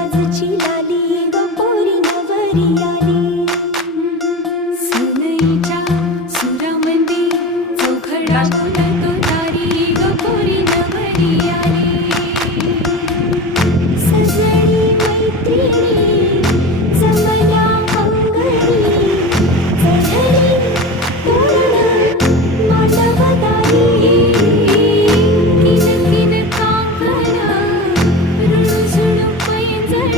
आजची लाली ग पोरी नवरी आली. सनईच्या सुरामध्ये चौघडा बोलतो तारी ग पोरी नवरी आली. सजनी मैत्रिणी जमल्या अंगणी चढली तोरण मांडवदारी. किन किन काकण रुणझुण पैंजण